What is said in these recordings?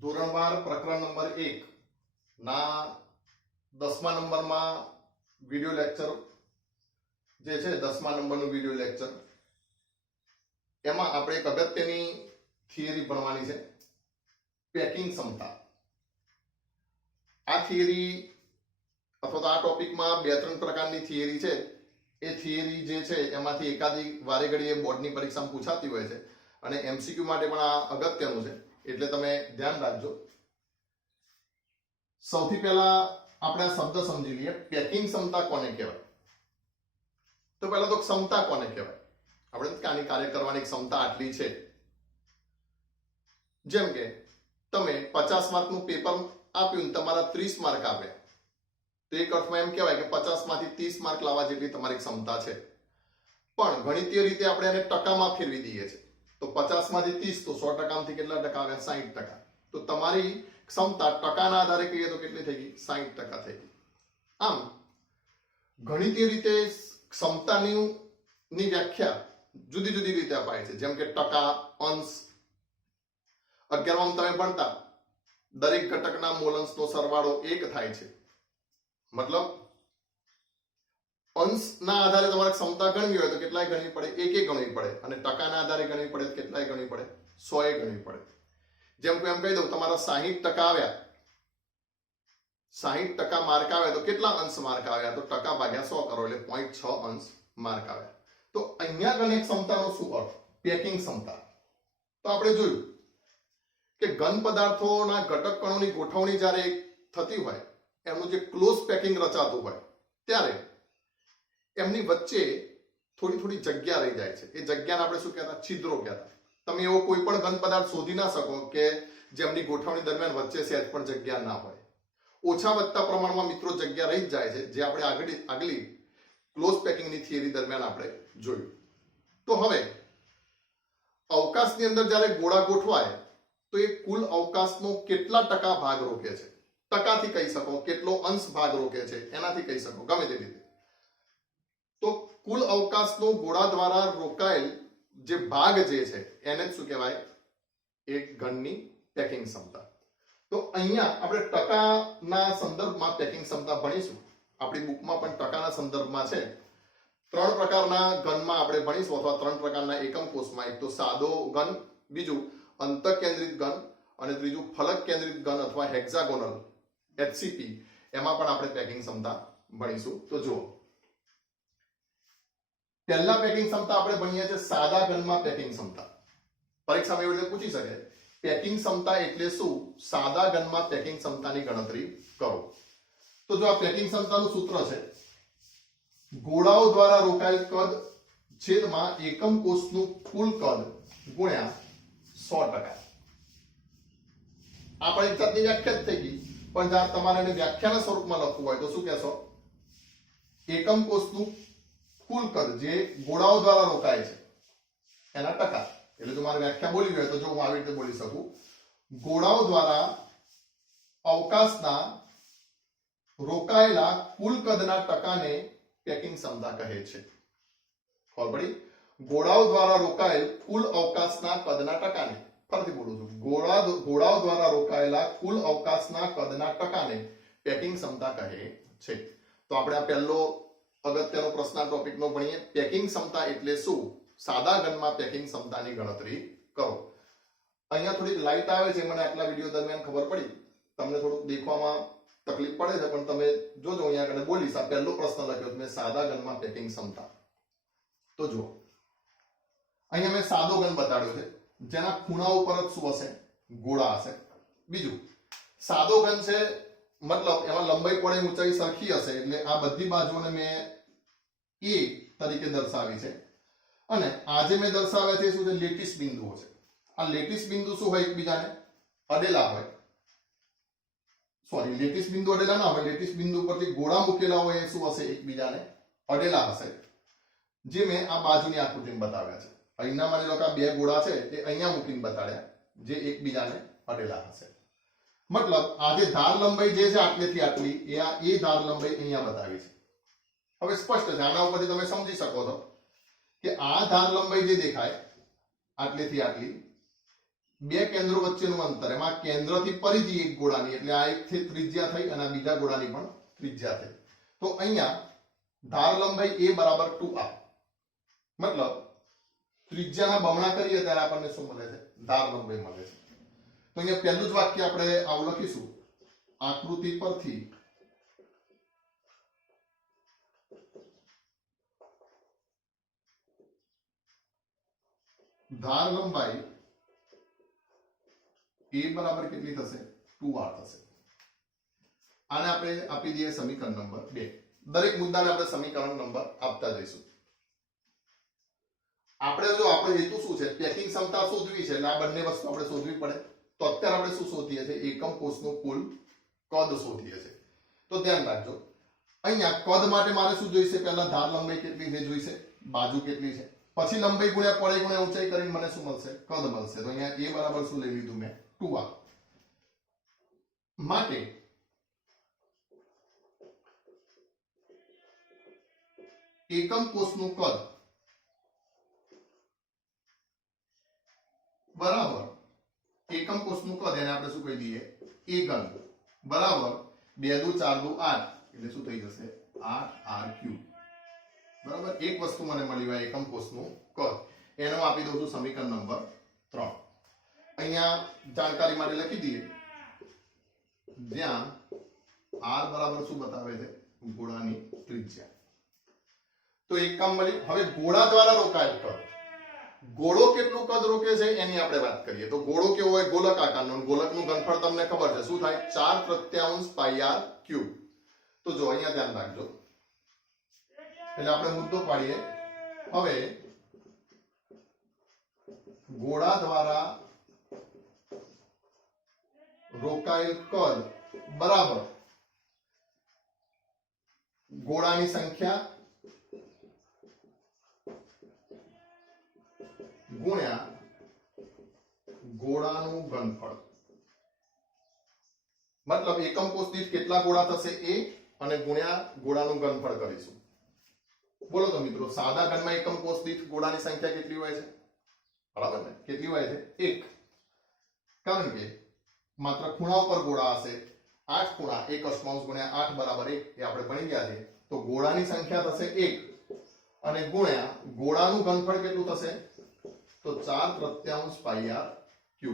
ધોરણ 12 પ્રકરણ નંબર 1 ના 10મા નંબરમાં વિડિયો લેક્ચર જે છે 10મા નંબરનું વિડિયો લેક્ચર એમાં આપણે એક અગત્યની થિયરી ભણવાની છે પેકિંગ ક્ષમતા। આ થિયરી અથવા તો આ ટોપિકમાં બે ત્રણ પ્રકારની થિયરી છે। એ થિયરી જે છે એમાંથી એકાદી વારે ઘડીએ બોર્ડની પરીક્ષામાં પૂછાતી હોય છે અને એમસીક્યુ માટે પણ આ અગત્યનું છે, એટલે તમે ધ્યાન રાખજો। સૌથી પહેલા આપણે આ શબ્દ સમજી લઈએ, પેકિંગ ક્ષમતા કોને કહેવાય? તો પહેલા તો ક્ષમતા કોને કહેવાય? આપણે આની કાર્ય કરવાની ક્ષમતા આટલી છે। જેમ કે તમે 50 માર્કનું પેપર આપ્યું ને તમારા 30 માર્ક આપ્યા, તો એક અર્થમાં એમ કહેવાય કે 50 માંથી 30 માર્ક લાવવા જેટલી તમારી ક્ષમતા છે। પણ ગણિતીય રીતે આપણે એને ટકામાં ફેરવી દઈએ છીએ, તો 50 માંથી 30 તો 100 માંથી કેટલા ટકા આવ્યા? 60%। તો તમારી ક્ષમતા ટકાના આધારે કહીએ તો કેટલી થઈ ગઈ? 60% થઈ ગઈ। આમ ગણિતીય રીતે ક્ષમતાની વ્યાખ્યા જુદી જુદી રીતે અપાય છે, જેમ કે ટકા, અંશ। 11માં તમે ભણતા દરેક ઘટકના મૂળ અંશનો સરવાળો 1 થાય છે, મતલબ અંશના આધારે તમારે ક્ષમતા ગણવી હોય તો કેટલાય ગણવી પડે? 1 ગણવી પડે, અને ટકાના આધારે ગણવી પડે કેટલાય ગણવી પડે? 100 ગણવી પડે। જેમ કે એમ કહી દઉં તમારા 60% આવ્યા, 60% માર્ક આવ્યા તો કેટલા અંશ માર્ક આવ્યા? તો ટકા ભાગ્યા 100 કરો એટલે 0.6 અંશ માર્ક આવ્યા। તો અહીંયા ગણિત ક્ષમતાનો શું અર્થ? પેકિંગ ક્ષમતા। તો આપણે જોયું કે ઘન પદાર્થોના ઘટક કણોની ગોઠવણી જ્યારે થતી હોય, એમનું જે ક્લોઝ પેકિંગ રચાતું હોય, ત્યારે એમની વચ્ચે થોડી થોડી જગ્યા રહી જાય છે। એ જગ્યાને આપણે શું કહેતા? છિદ્રો કહેતા। તમે એવો કોઈ પણ ઘન પદાર્થ શોધી ના શકો કે જેમની ગોઠવણી દરમિયાન વચ્ચે સહેજ પણ જગ્યા ના હોય। ઓછા વધતા પ્રમાણમાં મિત્રો જગ્યા રહી જ જાય છે, જે આપણે આગલી ક્લોઝ પેકિંગની થિયરી દરમિયાન આપણે જોયું। તો હવે અવકાશની અંદર જ્યારે ગોળા ગોઠવાય તો એ કુલ અવકાશનો કેટલા ટકા ભાગ રોકે છે? ટકાથી કહી શકો, કેટલો અંશ ભાગ રોકે છે એનાથી કહી શકો, ગમે તે રીતે। તો કુલ અવકાશનો ગોળા દ્વારા રોકાયેલ જે ભાગ જે છે એને શું કહેવાય? એક ઘનની પેકિંગ ક્ષમતા। તો અહીંયા આપણે ટકાના સંદર્ભમાં પેકિંગ ક્ષમતા ભણીશું। આપણી બુકમાં પણ ટકાના સંદર્ભમાં છે। 3 પ્રકારના ઘનમાં આપણે ભણીશું, અથવા 3 પ્રકારના એકમ કોષમાં। એક તો સાદો ઘન, બીજું અંતઃ કેન્દ્રિત ઘન, અને ત્રીજું ફલક કેન્દ્રિત ઘન અથવા હેક્સાગોનલ HCP। એમાં પણ આપણે પેકિંગ ક્ષમતા ભણીશું। તો જુઓ, પહેલા પેકિંગ ક્ષમતા આપણે ભણીએ છીએ સાદા ઘનમાં પેકિંગ ક્ષમતા। પરીક્ષામાં એવી રીતે પૂછી શકે, પેકિંગ ક્ષમતા એટલે શું? સાદા ઘનમાં પેકિંગ ક્ષમતાની ગણતરી કરો। તો જો આ પેકિંગ ક્ષમતાનું સૂત્ર છે, ગોળાઓ દ્વારા રોકાયેલ કદ છેદમાં એકમ કોષનું કુલ કદ ગુણ્યા 100%। આ પણ એક જાતની વ્યાખ્યા જ થઈ ગઈ, પણ જ્યારે તમારે એને વ્યાખ્યાના સ્વરૂપમાં લખવું હોય તો શું કહેશો? એકમ કોષનું કુલ કદ જે ગોળાઓ દ્વારા રોકાય છે એના ટકા। એટલે જો મારે વ્યાખ્યા બોલવી હોય તો જો હું આવી રીતે બોલી શકું, ગોળાઓ દ્વારા અવકાશના રોકાયેલા કુલ કદના ટકાને પેકિંગ ક્ષમતા કહે છે। ખબર પડી? ગોળાઓ દ્વારા રોકાયેલ કુલ અવકાશના કદના ટકાને, ફરીથી બોલું છું, ગોળાઓ દ્વારા રોકાયેલા કુલ અવકાશના કદના ટકાને પેકિંગ ક્ષમતા કહે છે। તો આપણે આ પહેલો અગત્યનો પ્રશ્ન ટોપિકનો ભણીએ, પેકિંગ ક્ષમતા એટલે શું? સાદા ઘનમાં પેકિંગ ક્ષમતાની ગણતરી કરો। અહીંયા થોડીક લાઈટ આવે છે, મને આટલા વિડીયો દરમિયાન ખબર પડી, તમને થોડુંક દેખવામાં તકલીફ પડે છે, પણ તમે જોજો અહીંયા આગળ બોલીશ। આ પહેલો પ્રશ્ન લખ્યો મેં, સાદા ઘનમાં પેકિંગ ક્ષમતા। તો જુઓ, અહીંયા મેં સાદો ઘન બતાડ્યો છે, જેના ખૂણા ઉપર જ શું હશે? ગોળા હશે। બીજું, સાદો ઘન છે મતલબ એમાં લંબાઈ પહોળાઈ ઊંચાઈ સરખી હશે, એટલે આ બધી બાજુઓને મેં A તરીકે દર્શાવી છે, અને આ જે મેં દર્શાવ્યા છે શું છે? લેટિસ બિંદુઓ છે। આ લેટિસ બિંદુ શું હોય? એકબીજાને અડેલા હોય। સોરી, લેટિસ બિંદુ અડેલા ના હોય, લેટિસ બિંદુ પરથી ગોળા મૂકેલા હોય એ શું હશે? એકબીજાને અડેલા હશે, જે મેં આ બાજુની આકૃતિમાં બતાવ્યા છે। અહીંના માની લો કે આ બે ગોળા છે એ અહીંયા મૂકીને બતાડ્યા, જે એકબીજાને અડેલા હશે। મતલબ આ જે ધાર લંબાઈ જે છે આટલેથી આટલી, એ આ એ ધાર લંબાઈ અહીંયા બતાવી છે। હવે સ્પષ્ટ છે, આના ઉપરથી તમે સમજી શકો છો કે આ ધાર લંબાઈ જે દેખાય આટલેથી આટલી, બે કેન્દ્રો વચ્ચેનું અંતર, એમાં કેન્દ્રથી પરિધિ એક ગોળાની, એટલે આ એક થી ત્રિજ્યા થઈ અને આ બીજા ગોળાની પણ ત્રિજ્યા થઈ. તો અહીંયા ધાર લંબાઈ a બરાબર 2r, મતલબ ત્રિજ્યાના બમણા કરીએ ત્યારે આપણને શું મળે છે? ધાર લંબાઈ મળે છે. તો અહીંયા પહેલું જ વાક્ય આપણે આવું લખીશું, આકૃતિ પરથી ધાર લંબાઈ a બરાબર કેટલી થશે? 2r થશે. આને આપણે આપી દઈએ સમીકરણ નંબર 2. દરેક મુદ્દાને આપણે સમીકરણ નંબર આપતા જઈશું. આપણે જો આપણો હેતુ શું છે? પેકિંગ ક્ષમતા શોધવી છે, એટલે આ બંને વસ્તુ આપણે શોધવી પડે. તો અત્યારે આપણે શું શોધીએ છીએ? એકમ કોષનું કુલ કદ શોધીએ છીએ. તો ધ્યાન રાખજો, અહીંયા કદ માટે મારે શું જોઈશે? પહેલા ધાર લંબાઈ કેટલી છે જોઈશે, બાજુ કેટલી છે, પછી લંબાઈ ગુણ્યા પહોળાઈ ગુણ્યા ઊંચાઈ કરીને મને શું મળશે? કદ મળશે. તો અહીંયા a બરાબર શું લઈ લીધું મેં? 2r. માટે એકમ કોષનું કદ બરાબર એકમ કોષનું કદ, એને આપણે શું કહી દઈએ? a ઘન બરાબર 2 દુ 4 દુ 8, એટલે શું થઈ જશે? 8r3. બરાબર. એક વસ્તુ મને મળી હોય એકમ કોષનું કદ, એનો આપી દઉં છું સમીકરણ નંબર 3. અહીંયા જાણકારી માટે લખી દઈએ, જ્યાં r બરાબર શું બતાવે છે? ગોળાની ત્રિજ્યા. તો એકમ મળ્યું. હવે ગોળા દ્વારા રોકાયેલ કદ, ગોળો કેટલું કદ રોકે છે એની આપણે વાત કરીએ. તો ગોળો કેવો હોય? ગોલક આકારનો. ગોલકનું ઘનફળ તમને ખબર છે, શું થાય? 4/3πr3. તો જો અહીંયા ધ્યાન રાખજો, એટલે આપણે મુદ્દો પાડીએ. હવે ગોળા દ્વારા રોકાયેલ કદ બરાબર ગોળાની સંખ્યા ગુણ્યા ગોળાનું ઘનફળ. મતલબ એકમ કોષ દીઠ કેટલા ગોળા થશે? a, અને ગુણ્યા ગોળાનું ઘનફળ કરીશું. બોલો તો મિત્રો, સાદા ઘનમાં એકમ કોષ દીઠ ગોળાની સંખ્યા કેટલી હોય છે? બરાબર ને? કેટલી હોય છે? 1. કારણ કે માત્ર ખૂણા ઉપર ગોળા હશે. 8 ખૂણા 1 અષ્ટાંશ ગુણ્યા 8 બરાબર 1, એ આપણે ભણી ગયા છે. તો ગોળાની સંખ્યા થશે 1, અને ગુણ્યા ગોળાનું ઘનફળ કેટલું થશે? તો 4/3πr3.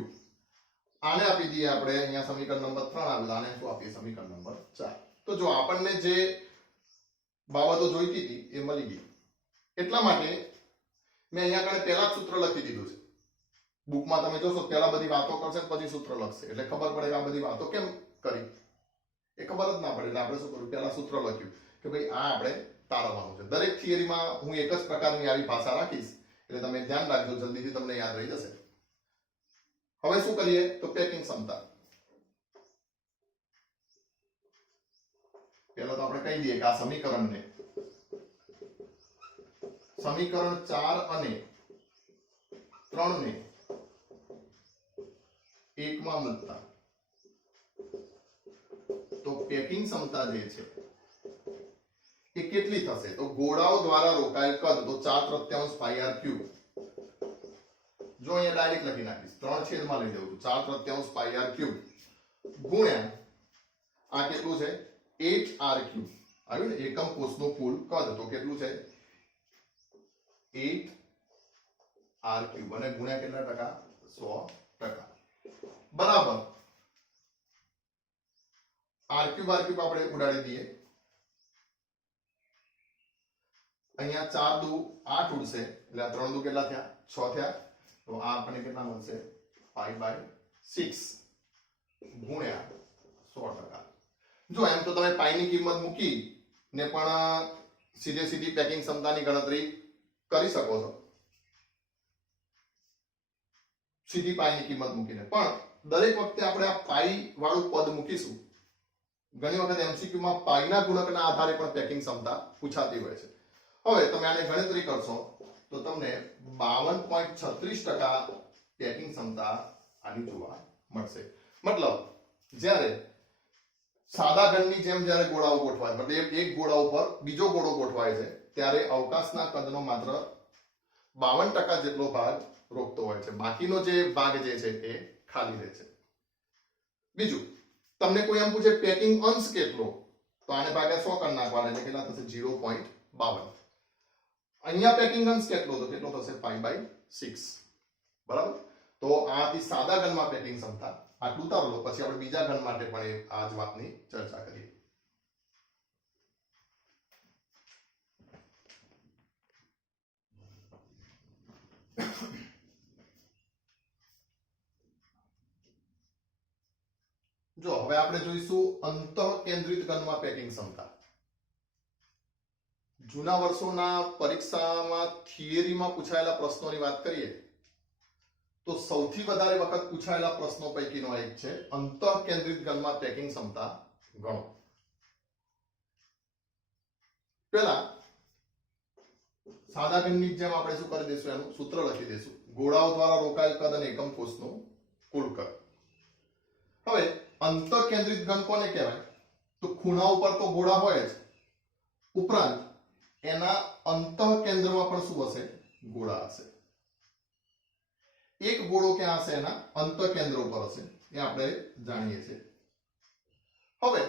આને આપી દઈએ આપણે અહીંયા સમીકરણ નંબર 3 આવેલા, આને શું આપીએ? સમીકરણ નંબર 4. તો જો આપણને જે બાબતો જોઈતી હતી એ મળી ગઈ. એટલા માટે મેં અહીંયા આગળ પહેલા જ સૂત્ર લખી દીધું છે. બુકમાં તમે જોશો પહેલા બધી વાતો કરશે પછી સૂત્ર લખશે, એટલે ખબર પડે કે આ બધી વાતો કેમ કરી, એ ખબર જ ના પડે. એટલે આપણે શું કર્યું? પહેલા સૂત્ર લખ્યું કે ભાઈ આ આપણે તારવવાનું છે. દરેક થિયરીમાં હું એક જ પ્રકારની આવી ભાષા રાખીશ, એટલે તમે ધ્યાન રાખજો, જલ્દીથી તમને યાદ રહી જશે. હવે શું કરીએ? તો પેકિંગ ક્ષમતા. પહેલા તો આપણે કહી દઈએ કે આ સમીકરણને સમીકરણ 4 અને 3 ને 1 માં મૂકતા તો પેકિંગ ક્ષમતા જે છે એ કેટલી થશે? તો ગોળાઓ દ્વારા રોકાયેલ કદ, તો 4/3πr3. જો અહીંયા ડાયરેક્ટ લખી નાખીશ, 3 છેદમાં લઈ દઉં છું, 4/3πr3 ગુણ્યા આ કેટલું છે? 8r3. આવ્યું ને? એકમ કોષનું કુલ કદ તો કેટલું છે? 8r3, અને ગુણ્યા કેટલા ટકા? 100%. બરાબર r3 આપણે ઉડાડી દઈએ. અહીંયા 4 દુ 8 ઉડશે, એટલે આ 3 દુ કેટલા થયા? 6 થયા. તો આ આપણને કેટલા મળશે? 5/6 ગુણ્યા 100%. જો એમ તો તમે પાઈ ની કિંમત મૂકી ને પણ સીધી પેકિંગ ક્ષમતાની ગણતરી કરી શકો છો, સીધી પાઈ ની કિંમત મૂકીને. પણ દરેક વખતે આપણે આ પાઈ વાળું પદ મૂકીશું. ઘણી વખત એમસીક્યુ માં પાઈના ગુણકના આધારે પણ પેકિંગ ક્ષમતા પૂછાતી હોય છે. હવે તમે આને ગણતરી કરશો તો તમને 52.36% પેકિંગ ક્ષમતા આની જોવા મળશે. મતલબ જ્યારે સાદા ઘનની જેમ જ્યારે ગોળાઓ ગોઠવાય, મતલબ એક ગોળા ઉપર બીજો ગોળો ગોઠવાય છે, ત્યારે અવકાશના કદનો માત્ર 52% જેટલો ભાગ રોકતો હોય છે, બાકીનો જે ભાગ જે છે એ ખાલી રહે છે. બીજું તમને કોઈ એમ પૂછે પેકિંગ અંશ કેટલો, તો આને ભાગ્યા 100 કરી નાખવાના એટલે કેટલા થશે 0.52. અહીંયા પેકિંગ અંશ કેટલો થશે 5/6. બરાબર. તો આથી સાદા ઘનમાં પેકિંગ ક્ષમતા આટલું ઉતારો લો, પછી આપણે બીજા ઘન માટે પણ આ જ વાતની ચર્ચા કરીએ. જો હવે આપણે જોઈશું અંતઃ કેન્દ્રિત ઘનમાં પેકિંગ ક્ષમતા. જૂના વર્ષોના પરીક્ષામાં થિયરીમાં પૂછાયેલા પ્રશ્નોની વાત કરીએ તો સૌથી વધારે વખત પૂછાયેલા પ્રશ્નો પૈકીનો એક છે અંતઃ કેન્દ્રિત ઘનમાં પેકિંગ ક્ષમતા ગણો. પહેલા સાદા ઘનની જેમ આપણે શું કરી દઈશું, એનું સૂત્ર લખી દઈશું. ગોળાઓ દ્વારા રોકાયેલ કદ અને એકમ કોષનું કુલ કદ. હવે અંતઃ કેન્દ્રિત ઘન કોને કહેવાય, તો ખૂણા ઉપર તો ગોળા હોય જ, ઉપરાંત એના અંતઃ કેન્દ્રમાં પણ શું હશે, ગોળા હશે. એક ગોળો ક્યાં હશે, એના અંતઃ કેન્દ્ર ઉપર હશે, એ આપણે જાણીએ છીએ. હવે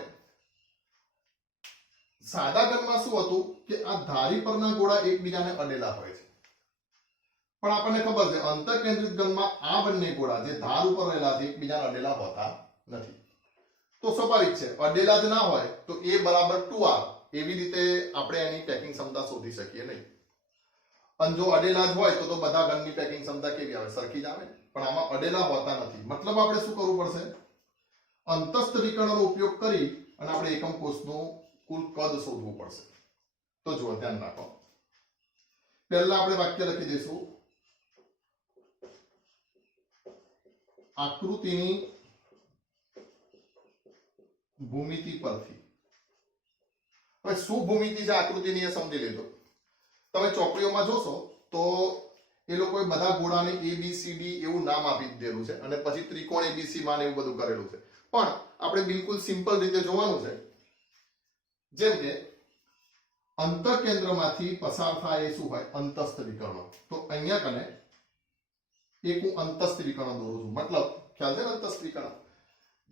સાદા ઘનમાં શું હતું કે આ ધારી પરના ગોળા એકબીજાને અડેલા હોય છે, પણ આપણને ખબર છે અંતઃ કેન્દ્રિત ઘનમાં આ બંને ગોળા જે ધાર ઉપર રહેલા છે એકબીજાને અડેલા હોતા નથી. તો સ્વાભાવિક છે અડેલા જ ના હોય તો a બરાબર 2r એવી રીતે આપણે એની પેકિંગ ક્ષમતા શોધી શકીએ નહીં. અને જો અડેલા જ હોય તો બધા ઘનની પેકિંગ ક્ષમતા કેવી આવે, સરખી જ આવે. પણ આમાં અડેલા હોતા નથી, મતલબ આપણે શું કરવું પડશે, અંતસ્થ વિકર્ણનો ઉપયોગ કરી અને આપણે એકમ કોષનું કુલ કદ શોધવું પડશે. તો જુઓ ધ્યાન રાખો, પહેલા આપણે વાક્ય લખી દઈશું આકૃતિની ભૂમિતિ પરથી. હવે શું ભૂમિતિ છે આકૃતિની એ સમજી લીધો. તમે ચોપડીઓમાં જોશો તો એ લોકોએ બધા ગોળાને ABCD એવું નામ આપી દીધેલું છે અને પછી ત્રિકોણ ABC માં એવું બધું કરેલું છે. પણ આપણે બિલકુલ સિમ્પલ રીતે જોવાનું છે. જેમ કે અંતઃ કેન્દ્રમાંથી પસાર થાય એ શું હોય, અંતસ્થ વિકર્ણ. તો અહીંયા કને એક હું અંતસ્થ વિકર્ણ દોરું છું, મતલબ ખ્યાલ છે ને અંતસ્થ વિકર્ણ.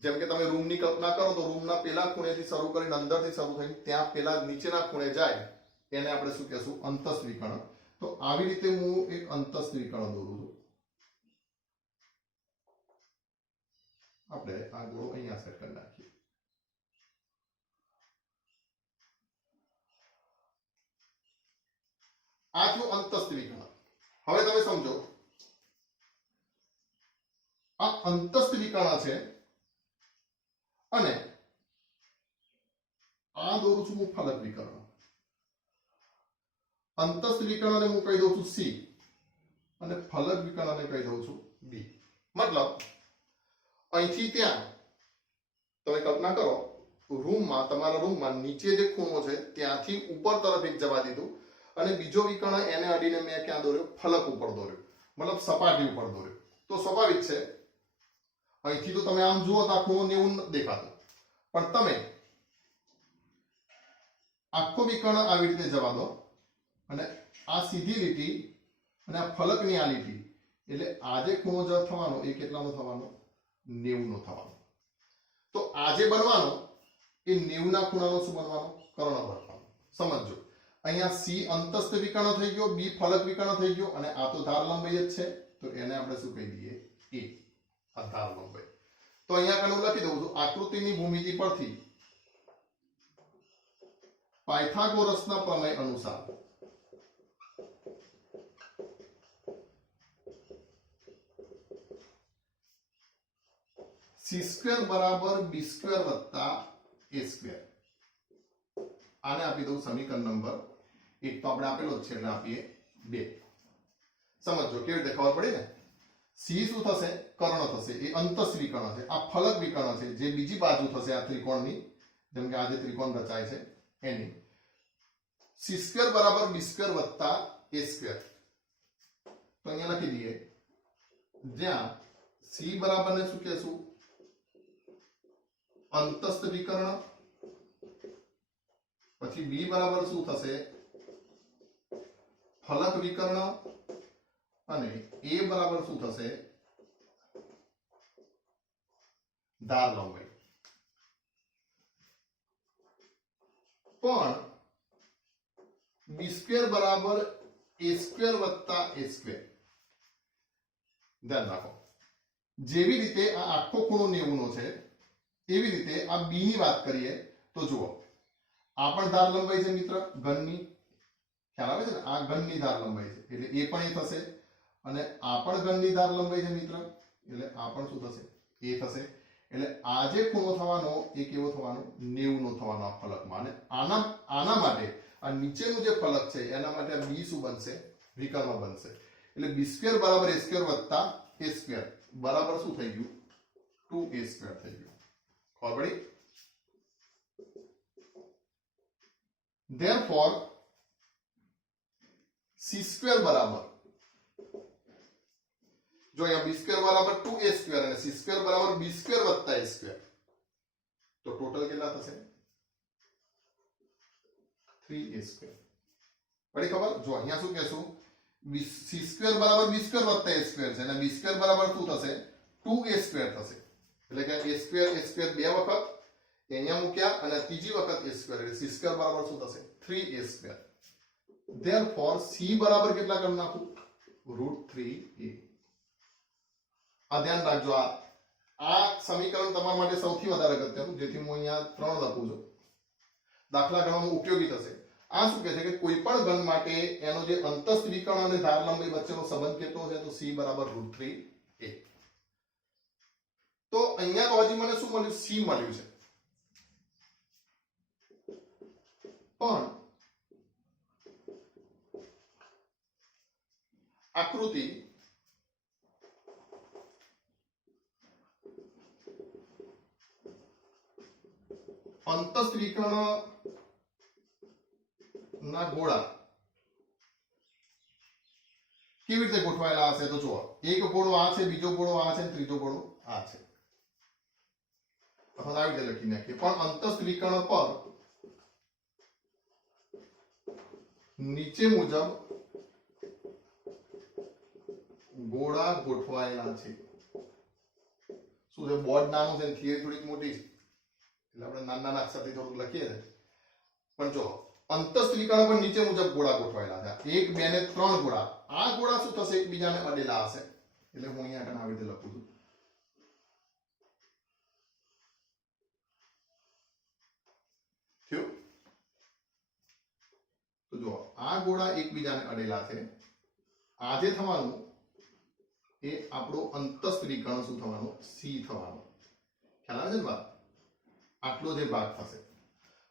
જેમ કે તમે રૂમની કલ્પના કરો તો રૂમના પેલા ખૂણેથી શરૂ કરીને અંદરથી શરૂ થઈને ત્યાં પેલા નીચેના ખૂણે જાય એને આપણે શું કહેશું, અંતસ્થ વિકર્ણ. તો આવી રીતે હું એક અંતસ્થ વિકર્ણ દોરું છું. આપણે આ ગોળો અહીંયા સેટ કરી નાખીએ. આ થયું અંતસ્થ વિકર્ણ. હવે તમે સમજો આ અંતસ્થ વિકર્ણ છે અને આ દોરું છું હું ફલક વિકર્ણ. અંતસ્થ વિકર્ણને હું કહી દઉં છું C અને ફલક વિકર્ણને કહી દઉં છું B. મતલબ અહીંથી ત્યાં તમે કલ્પના કરો રૂમમાં, તમારા રૂમમાં નીચે જે ખૂણો છે ત્યાંથી ઉપર તરફ એક જવા દીધું અને બીજો વિકર્ણ એને અડીને મેં ક્યાં દોર્યો, ફલક ઉપર દોર્યો, મતલબ સપાટી ઉપર દોર્યો. તો સ્વાભાવિક છે અહીંથી તો તમે આમ જુઓ તો આ ખૂણો 90 નથી દેખાતો, પણ તમે આખો વિકર્ણ આવી રીતે જવા દો અને આ સીધી લીટી અને આ ફલકની આ લીટી, એટલે આ જે ખૂણો જ થવાનો એ કેટલાનો થવાનો, 90 નો થવાનો. તો આ જે બનવાનો એ 90 ના ખૂણાનો શું બનવાનો, કર્ણ બનવાનો. સમજો અહીંયા C અંતસ્થ વિકર્ણ થઈ ગયો, B ફલક વિકર્ણ થઈ ગયો અને આ તો ધાર લંબાઈ જ છે તો એને આપણે શું કહી દઈએ, A. આ ધાર લંબાઈ. તો અહીંયા કને હું લખી દઉં છું આકૃતિની ભૂમિતિ પરથી પાયથાગોરસના પ્રમેય અનુસાર C² બરાબર B² વત્તા A². આને આપી દઉં સમીકરણ નંબર 1. તો આપણે આપેલો જ છે એટલે આપીએ 2. સમજો કેવી રીતે ખબર પડી ને. C શું થશે, કર્ણ થશે, એ અંતસ્થ વિકર્ણ છે. આ ફલક વિકર્ણ છે જે બીજી બાજુ થશે આ ત્રિકોણની, જેમ કે આ જે ત્રિકોણ રચાય છે એની. C² બરાબર B² વત્તા A². તો અહીંયા લખી દઈએ જ્યાં C બરાબર ને શું કહેશું, અંતસ્થ વિકર્ણ, પછી B બરાબર શું થશે, ફલક વિકર્ણ અને એ બરાબર શું થશે ધાર લંબાઈ પણ બી સ્ક્વેર બરાબર એ સ્ક્વેર વત્તા એ સ્ક્વેર ધ્યાન રાખો જેવી રીતે આ આખો ખૂણો 90 નો છે એવી રીતે આ બી ની વાત કરીએ તો જુઓ આ પણ ધાર લંબાઈ છે મિત્ર ઘનની ખ્યાલ આવે છે ને આ ઘનની ધાર લંબાઈ છે એટલે એ પણ એ થશે અને આ પણ ઘનની ધાર લંબાઈ છે મિત્ર એટલે આ પણ શું થશે એ થશે એટલે આ જે ખૂણો થવાનો એ કેવો થવાનો 90 નો થવાનો આ ફલકમાં અને આના માટે આ નીચેનું જે ફલક છે એના માટે આ બી શું બનશે વિકર્ણ બનશે એટલે બી સ્ક્વેર બરાબર એ સ્ક્વેર વત્તા એ સ્ક્વેર બરાબર શું થઈ ગયું 2a સ્ક્વેર થઈ ગયું ખબર પડી therefore c સ્ક્વેર બરાબર જો અહીંયા બી સ્ક્વેર બરાબર 2a સ્ક્વેર અને c સ્ક્વેર બરાબર બી સ્ક્વેર વત્તા a સ્ક્વેર તો ટોટલ કેટલા થશે 3a સ્ક્વેર પડી ખબર જો અહીંયા શું કહેશું c સ્ક્વેર બરાબર b સ્ક્વેર વત્તા a સ્ક્વેર છે અને b સ્ક્વેર બરાબર શું થશે 2a સ્ક્વેર થશે એટલે કે a સ્ક્વેર બે વખત અહીંયા મૂક્યા અને ત્રીજી વખત a સ્ક્વેર એટલે c સ્ક્વેર બરાબર શું થશે 3a સ્ક્વેર therefore c બરાબર કેટલા કરી નાખું √3a આ ધ્યાન રાખજો આ સમીકરણ તમારા માટે સૌથી વધારે અગત્યનું જેથી હું અહીંયા 3 લખું છું દાખલા ગણવામાં ઉપયોગી થશે આ શું કહે છે કે કોઈ પણ ઘન માટે એનો જે અંતસ્થ વિકર્ણ અને ધાર લંબાઈ વચ્ચેનો સંબંધ કેટલો છે તો c બરાબર √3a તો અહીંયા તો હજી મને શું મળ્યું c મળ્યું છે પણ આકૃતિ અંતસ્થ વિકર્ણ ના ગોળા કેવી રીતે ગોઠવાયેલા હશે તો જુઓ એક ગોળો આ છે બીજો ગોળો આ છે ત્રીજો ગોળો આ છે અથવા આવી રીતે લખી નાખીએ પણ અંતસ્થ વિકર્ણ પર નીચે મુજબ ગોળા ગોઠવાયેલા છે શું છે બોર્ડ નાનું છે થિયરી થોડીક મોટી છે એટલે આપણે નાના અક્ષરથી થોડુંક લખીએ છીએ પણ જો અંતસ્થ વિકર્ણ પર નીચે મુજબ ગોળા ગોઠવાયેલા છે 1 2 ને 3 ગોળા આ ગોળા શું થશે એકબીજાને અડેલા હશે એટલે હું અહીંયા કને આવી રીતે લખું છું થયું તો જો આ ગોળા એકબીજાને અડેલા છે આ જે થવાનું એ આપણો અંતસ્થ વિકર્ણ શું થવાનો c થવાનો ખ્યાલ આવે છે ને વાત આટલો જે ભાગ થશે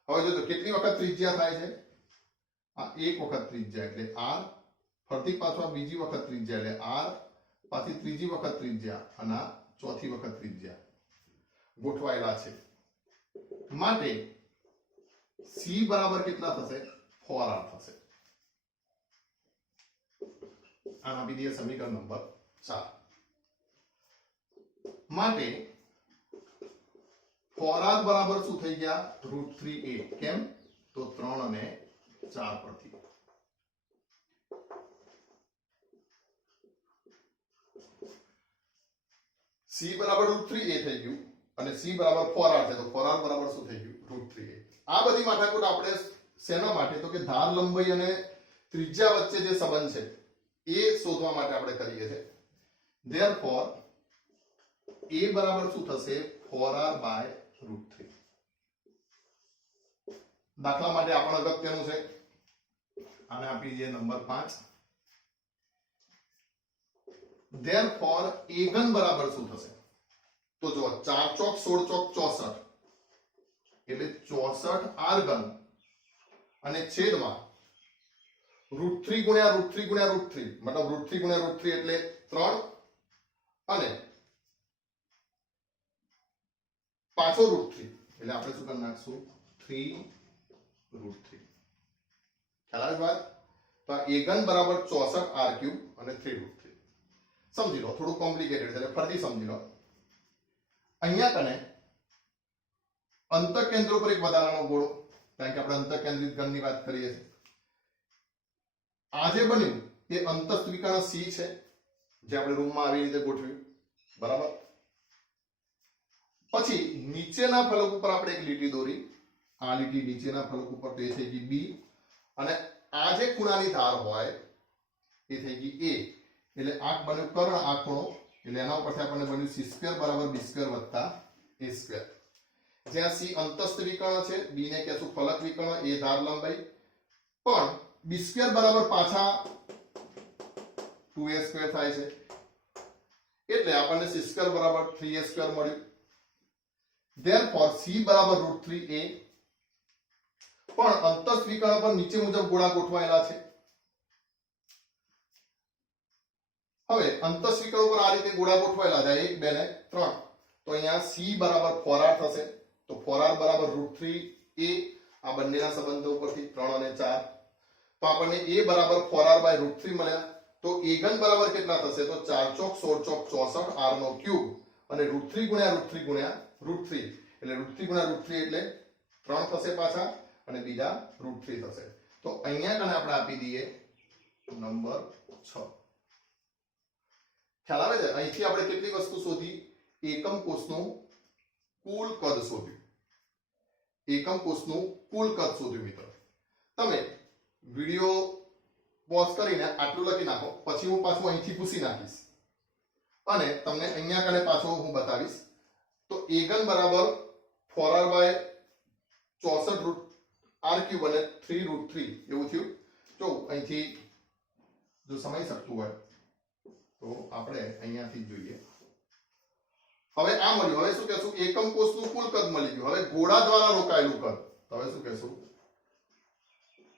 હવે જોજો કેટલી વખત ત્રિજ્યા થાય છે આ એક વખત ત્રિજ્યા એટલે r ફરતી પાછો બીજી વખત ત્રિજ્યા એટલે r પાછી ત્રીજી વખત ત્રિજ્યા અને ચોથી વખત ત્રિજ્યા ગોઠવાયેલા છે માટે c બરાબર કેટલા થશે 4r થશે આના આપી દઈએ સમીકરણ નંબર 4 માટે 4r બરાબર શું થઈ ગયા √3a કેમ તો 3 અને 4 પરથી c બરાબર √3a થઈ ગયું અને c બરાબર 4r છે તો 4r બરાબર શું થઈ ગયું √3a આ બધી માથાકૂટ આપણે શેના માટે તો કે ધાર લંબાઈ અને ત્રિજ્યા વચ્ચે જે સંબંધ છે એ શોધવા માટે આપણે કરીએ છીએ therefore a બરાબર શું થશે 4r by √3 દાખલા માટે આપણને અગત્યનું છે આને આપી દઈએ નંબર 5 therefore a ઘન બરાબર શું થશે તો જો 4 ચોક 16 ચોક 64 એટલે 64 r ઘન અને છેદમાં √3 ગુણ્યા √3 ગુણ્યા √3 મતલબ √3 ગુણ્યા √3 એટલે 3 અને પાછો √3 એટલે આપણે શું કરી નાખશું 3 √3 ખ્યાલ આવે વાત તો આ a ઘન બરાબર 64 r ક્યુબ અને 3 √3 સમજી લો થોડું કોમ્પ્લિકેટેડ છે એટલે ફરીથી સમજી લો અહીંયા કને અંતઃકેન્દ્ર પર એક વધારાનો ગોળો કારણ કે આપણે અંતઃકેન્દ્રિત ઘનની વાત કરીએ છીએ આ જે બન્યું એ અંતસ્થ વિકર્ણ c છે જે આપણે રૂમમાં આવી રીતે ગોઠવ્યું, બરાબર. પછી નીચેના ફલક ઉપર આપણે એક લીટી દોરી, આ લીટી નીચેના ફલક ઉપર તો એ થઈ ગઈ બી, અને આ જે ખૂણાની ધાર હોય એ થઈ ગઈ એ, એટલે આ બન્યું કર્ણ, આ ખૂણો, એટલે એના ઉપરથી આપણને બન્યું c સ્ક્વેર બરાબર b સ્ક્વેર વત્તા a સ્ક્વેર. જ્યાં c અંતસ્થ વિકર્ણ છે, b ને કહેશું ફલક વિકર્ણ, a ધાર લંબાઈ, પણ b સ્ક્વેર બરાબર પાછા 2a સ્ક્વેર થાય છે, એટલે આપણને c સ્ક્વેર બરાબર 3a સ્ક્વેર મળ્યું. therefore c બરાબર √3a. પણ અંતસ્થ વિકર્ણ પર નીચે મુજબ ગોળા ગોઠવાયેલા છે. હવે અંતસ્થ વિકર્ણ પર આ રીતે ગોળા ગોઠવાયેલા છે 1 2 ને 3, તો અહીંયા c બરાબર 4r થશે, તો 4r બરાબર √3a. આ બંનેના સંબંધો ઉપરથી 3 અને 4, તો આપણને a બરાબર 4r બાય √3 મળ્યા. તો a ઘન બરાબર કેટલા થશે, તો 4 ચોક 16 ચોક 64 r નો ક્યુબ, અને √3 ગુણ્યા √3 ગુણ્યા √3, એટલે √3 ગુણ્યા √3 એટલે 3 થશે પાછા, અને બીજા √3 થશે. તો અહીંયા કને આપણે આપી દઈએ નંબર 6. ખ્યાલ આવે છે? અહીંથી આપણે કેટલી વસ્તુ શોધી, એકમ કોષનું કુલ કદ શોધ્યું, એકમ કોષનું કુલ કદ શોધ્યું. મિત્રો તમે વિડિયો પોઝ કરીને આટલું લખી નાખો, પછી હું પાછું અહીંથી પૂછી નાખીશ અને તમને અહીંયા કને પાછો હું બતાવીશ. તો a ઘન બરાબર 4r બાય 64 r ક્યુબ અને 3 √3 એવું થયું. જો અહીંથી જો સમય શકતું હોય તો આપણે અહીંયાથી જોઈએ. હવે આ મળ્યું. હવે શું કહેશું, એકમ કોષનું કુલ કદ મળી ગયું. હવે ગોળા દ્વારા રોકાયેલું કદ, તો હવે શું કહેશું,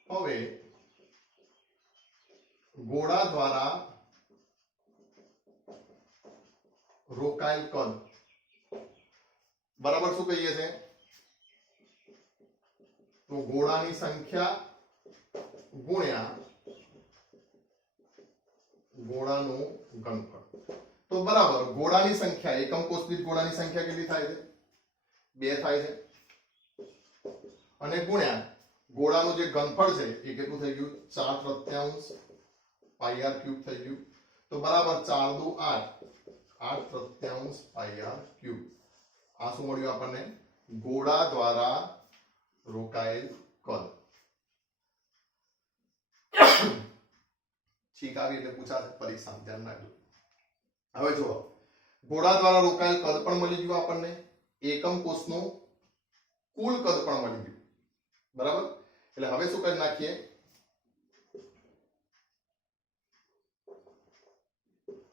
હવે ગોળા દ્વારા રોકાયેલ કદ બરાબર શું કહીએ છે, તો ગોળાની સંખ્યા ગુણ્યા ગોળાનું ઘનફળ. તો બરાબર ગોળાની સંખ્યા, એકમ કોષ દીઠ ગોળાની સંખ્યા કેટલી થાય છે, 2 થાય છે, અને ગુણ્યા ગોળાનું જે ઘનફળ છે એ કેટલું થઈ ગયું, 4/3 પાઈ r ક્યુબ થઈ ગયું. તો બરાબર 4 દુ 8, 8/3 પાઈ r ક્યુબ. આ શું મળ્યું આપણને, ગોળા દ્વારા રોકાયેલ કદ. ઠીક આવી એટલે પૂછાશે પરીક્ષામાં, ધ્યાન રાખજો. હવે જુઓ, ગોળા દ્વારા રોકાયેલ કદ પણ મળી ગયું આપણને, એકમ કોષનું કુલ કદ પણ મળી ગયું, બરાબર. એટલે હવે શું કરી નાખીએ,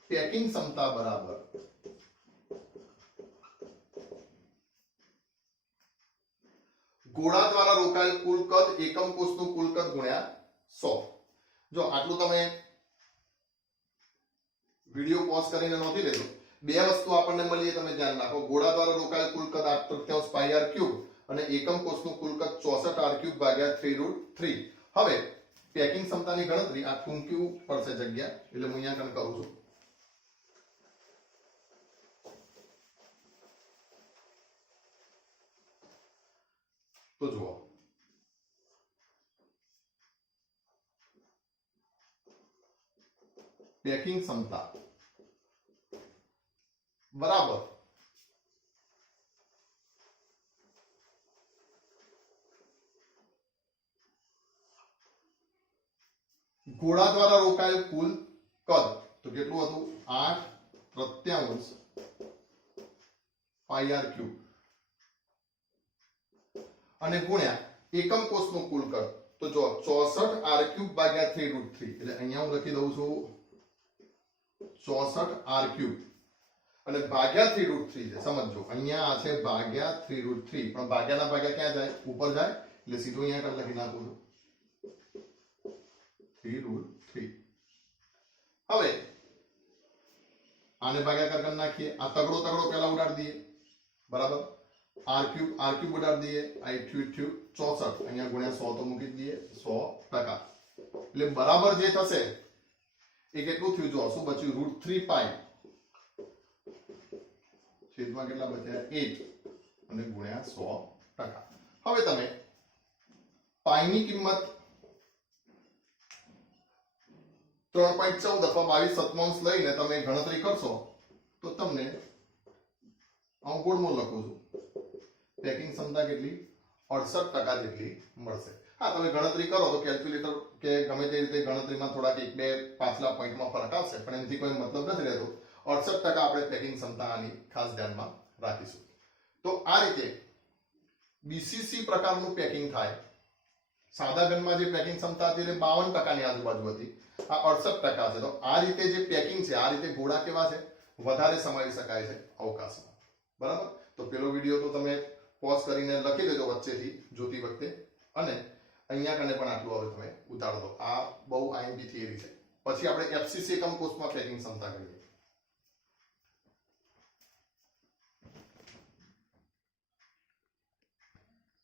પેકિંગ ક્ષમતા બરાબર ગોળા દ્વારા રોકાયેલ કુલ કદ એકમ કોષનું કુલ કદ ગુણ્યા 100. જો આટલું તમે વિડિયો પોઝ કરીને નોંધી લેજો. બે વસ્તુ આપણને મળી, તમે ધ્યાન રાખો. ગોળા દ્વારા રોકાયેલ કુલ કદ 8/3 પાઈ r ક્યુબ અને એકમ કોષનું કુલ કદ 64 r ક્યુબ ભાગ્યા 3 √3. હવે પેકિંગ ક્ષમતાની ગણતરી આ ટૂંક્યું પડશે જગ્યા, એટલે હું અહીંયા કણ કરું છું. તો જુઓ, પેકિંગ ક્ષમતા બરાબર ગોળા દ્વારા રોકાયેલ કુલ કદ, તો કેટલું હતું, 8/3 પાઈ r ક્યુબ, અને ગુણ્યા એકમ કોષનું કુલ કદ, તો જો 64 r ક્યુબ ભાગ્યા 3 √3, એટલે અહીંયા હું લખી દઉં છું 64 r ક્યુબ અને ભાગ્યા 3 √3 છે. સમજો અહીંયા આ છે ભાગ્યા 3 √3, પણ ભાગ્યાના ભાગ્યા ક્યાં જાય, ઉપર જાય, એટલે સીધું અહીંયા કણ લખી નાખું છું 3 √3. હવે આને ભાગાકાર કરી નાખીએ, આ તગડો તગડો પહેલા ઉડાડી દઈએ, બરાબર. r ક્યુબ ઉડાડી દઈએ, આ 8 64, અહીંયા ગુણ્યા 100 તો મૂકી દઈએ, 100%. એટલે બરાબર જે થશે એ કેટલું થયું, જો શું બચ્યું, √3 પાઈ છેદમાં કેટલા બચ્યા, 8, અને ગુણ્યા 100%. હવે તમે પાઈની કિંમત 3.14 અથવા 22/7 લઈને તમે ગણતરી કરશો તો તમને હું ગોળમૂળ લખું છું પેકિંગ ક્ષમતા કેટલી 68% જેટલી મળશે. હા, તમે ગણતરી કરો તો કેલ્ક્યુલેટર કે ગમે તે રીતે ગણતરીમાં થોડાક એક બે પાછલા પોઈન્ટમાં ફરક આવશે, પણ એનાથી કોઈ મતલબ નથી રહેતો. 68% આપણે પેકિંગ ક્ષમતા આની ખાસ ધ્યાનમાં રાખીશું. તો આ રીતે બીસીસી પ્રકારનું પેકિંગ થાય. સાદા ઘનમાં જે પેકિંગ ક્ષમતા હતી તે 52% ની આજુબાજુ હતી, આ 68% છે. તો આ રીતે જે પેકિંગ છે, આ રીતે ગોળા કેવા છે, વધારે સમાવી શકાય છે અવકાશમાં. બરાબર. તો પેલો વિડીયો તો તમે પોઝ કરીને લખી દેજો વચ્ચેથી જોતી વખતે, અને અહીંયા કને પણ આટલું હવે તમે ઉતારો દો. આ બહુ આઈએમપી થિયરી છે. પછી આપણે એફસીસી એકમ કોર્સમાં પેકિંગ ક્ષમતા કરીએ.